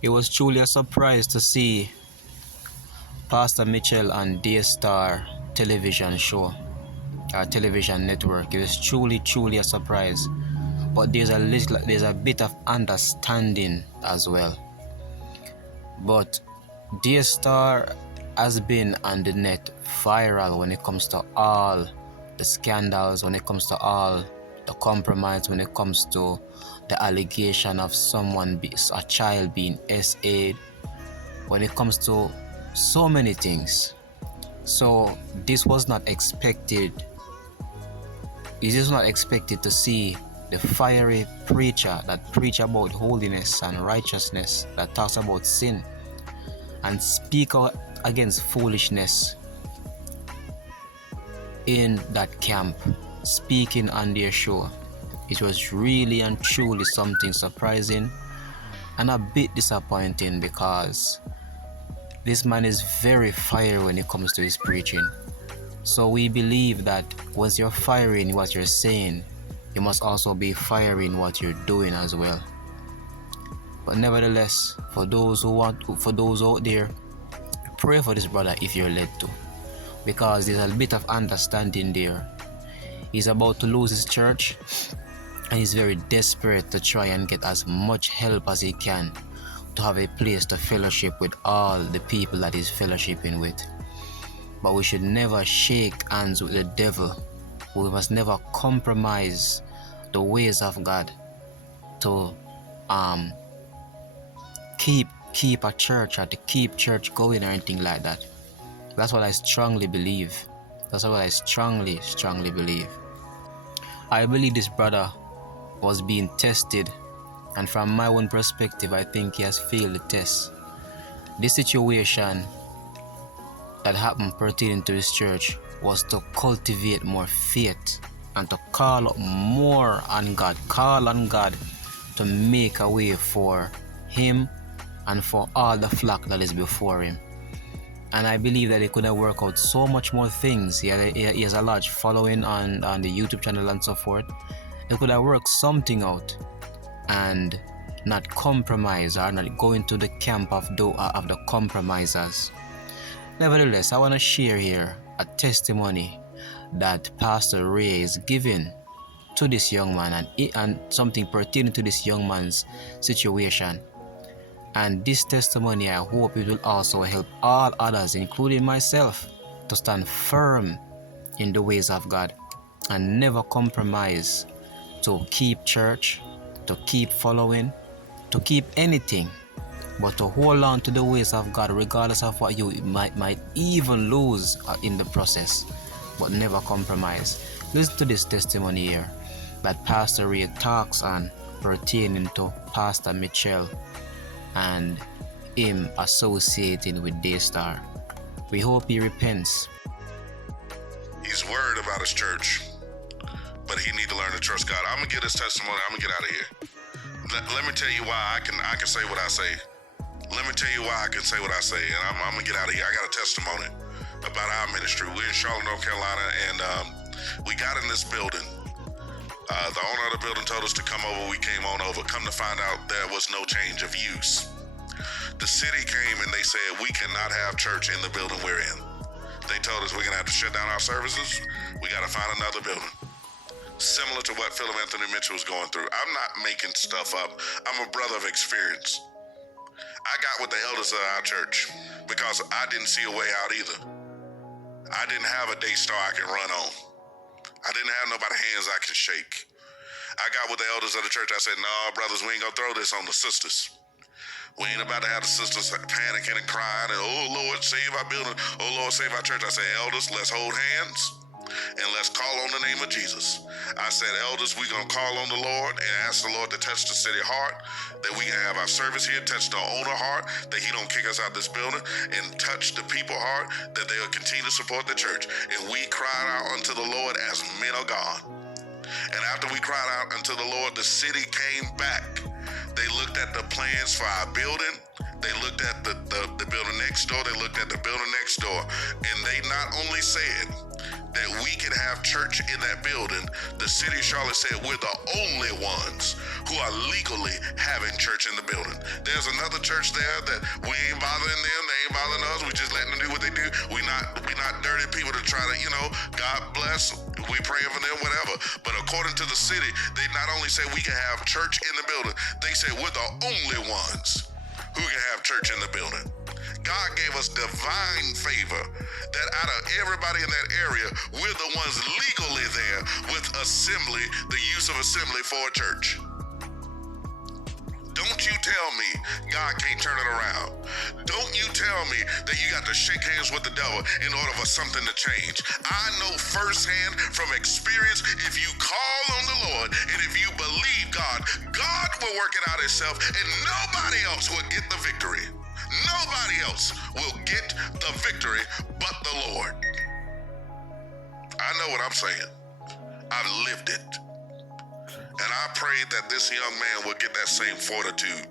It was truly a surprise to see Pastor Mitchell on DAYSTAR television show, our television network. It was truly a surprise. But there's a bit of understanding as well. But DAYSTAR has been on the net viral when it comes to all the scandals, when it comes to all the compromise, when it comes to the allegation of a child being SA'd, when it comes to so many things. So this was not expected. It is not expected to see the fiery preacher that preach about holiness and righteousness, that talks about sin and speak out against foolishness in that camp, speaking on their show. It was really and truly something surprising and a bit disappointing, because this man is very fiery when it comes to his preaching. So we believe that once you're firing what you're saying, you must also be firing what you're doing as well. But nevertheless, for those out there, pray for this brother if you're led to, because there's a bit of understanding there. He's about to lose his church, and he's very desperate to try and get as much help as he can to have a place to fellowship with all the people that he's fellowshipping with. But we should never shake hands with the devil. We must never compromise the ways of God to keep a church or to keep church going or anything like that. That's what I strongly believe. That's what I strongly believe. I believe this brother was being tested, and from my own perspective, I think he has failed the test. This situation that happened pertaining to this church was to cultivate more faith and to call more on God, call on God to make a way for him and for all the flock that is before him. And I believe that he could have worked out so much more things. He has a large following on the YouTube channel and so forth. He could have worked something out and not compromise or not go into the camp of the compromisers. Nevertheless, I want to share here a testimony that Pastor Ray is giving to this young man, and something pertaining to this young man's situation. And this testimony, I hope it will also help all others, including myself, to stand firm in the ways of God and never compromise, to keep church, to keep following, to keep anything, but to hold on to the ways of God regardless of what you might even lose in the process, but never compromise. Listen to this testimony here that Pastor Ray talks on pertaining to Pastor Mitchell and him associating with DAYSTAR. We hope he repents. He's worried about his church, but he need to learn to trust God. I'm gonna get his testimony. I'm gonna get out of here. Let me tell you why I can say what I say. Let me tell you why I can say what I say, and I'm gonna get out of here. I got a testimony about our ministry. We're in Charlotte, North Carolina, and we got in this building. The owner of the building told us to come over. We came on over. Come to find out there was no change of use. The city came and they said we cannot have church in the building we're in. They told us we're gonna have to shut down our services. We gotta find another building. Similar to what Phillip Anthony Mitchell was going through. I'm not making stuff up. I'm a brother of experience. I got with the elders of our church because I didn't see a way out either. I didn't have a DAYSTAR I can run on. I didn't have nobody hands I can shake. I got with the elders of the church. I said, no, brothers, we ain't gonna throw this on the sisters. We ain't about to have the sisters panicking and crying and, oh, Lord, save our building. Oh, Lord, save our church. I said, elders, let's hold hands and let's call on the name of Jesus. I said, elders, we're going to call on the Lord and ask the Lord to touch the city heart, that we can have our service here, touch the owner heart, that he don't kick us out this building, and touch the people heart, that they'll continue to support the church. And we cried out unto the Lord as men of God. And after we cried out unto the Lord, the city came back. They looked at the plans for our building. They looked at the building next door. They looked at the building next door. And they not only said that we can have church in that building, the city of Charlotte said we're the only ones who are legally having church in the building. There's another church there that we ain't bothering them, they ain't bothering us. We just letting them do what they do. We not dirty people to try to, God bless. We praying for them, whatever. But according to the city, they not only say we can have church in the building, they say we're the only ones who can have church in the building. God gave us divine favor that out of everybody in that area, we're the ones legally there with assembly, the use of assembly for a church. Don't you tell me God can't turn it around. Don't you tell me that you got to shake hands with the devil in order for something to change. I know firsthand from experience, if you call on the Lord and if you believe God, God will work it out himself and nobody else will get the victory. Nobody else will get the victory but the Lord. I know what I'm saying. I've lived it. And I pray that this young man will get that same fortitude